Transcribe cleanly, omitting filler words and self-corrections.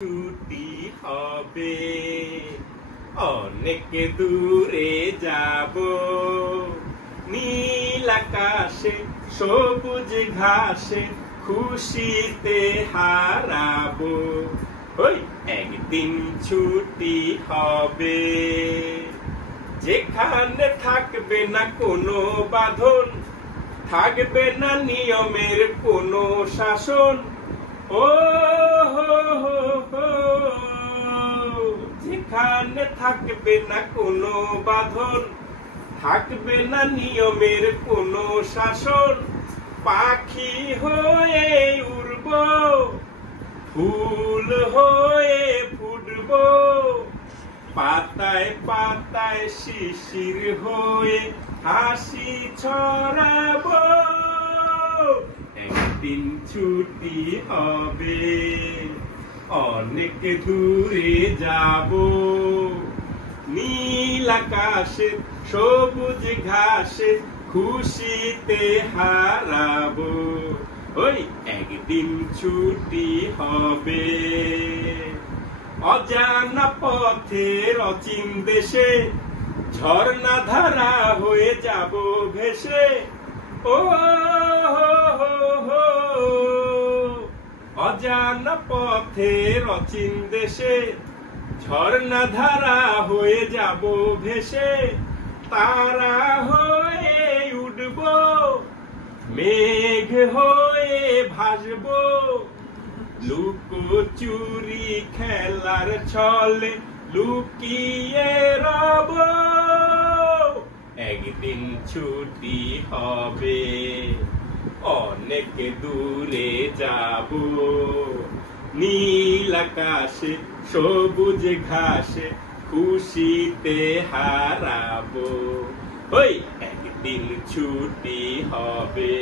ছুটি হবে, অনেক দূরে যাব, নীল আকাশে সবুজ ঘাসে খুশিতে হারাবো। ওই একদিন ছুটি হবে, যেখানে থাকবে না কোনো বাঁধন, থাকবে না নিয়মের কোনো শাসন। ও যেখানে থাকবে না কোনো বাঁধন, থাকবে না নিয়মের কোনো শাসন। পাখি হয়ে উড়ব, ফুল হয়ে ফুটব, পাতায় পাতায় শিশির হয়ে হাসি ছড়াবো। একদিন ছুটি হবে, অনেক দূরে যাব, নীল আকাশে সবুজ ঘাসে খুশিতে হারাবো। ওই একদিন ছুটি হবে, অজানা পথের অচিন দেশে ঝর্ণা ধারা হয়ে যাব ভেসে। ও অজানা পথের অচিন দেশে ঝর্ণা ধারা হয়ে যাব ভেসে। তারা হয়ে উঠব, মেঘ হয়ে ভাসব, লুকোচুরি খেলার ছলে লুকিয়ে রব। একদিন ছুটি হবে, অনেক দূরে যাব, নীল আকাশে সবুজ ঘাসে খুশিতে হারাবো। ওই একদিন ছুটি হবে।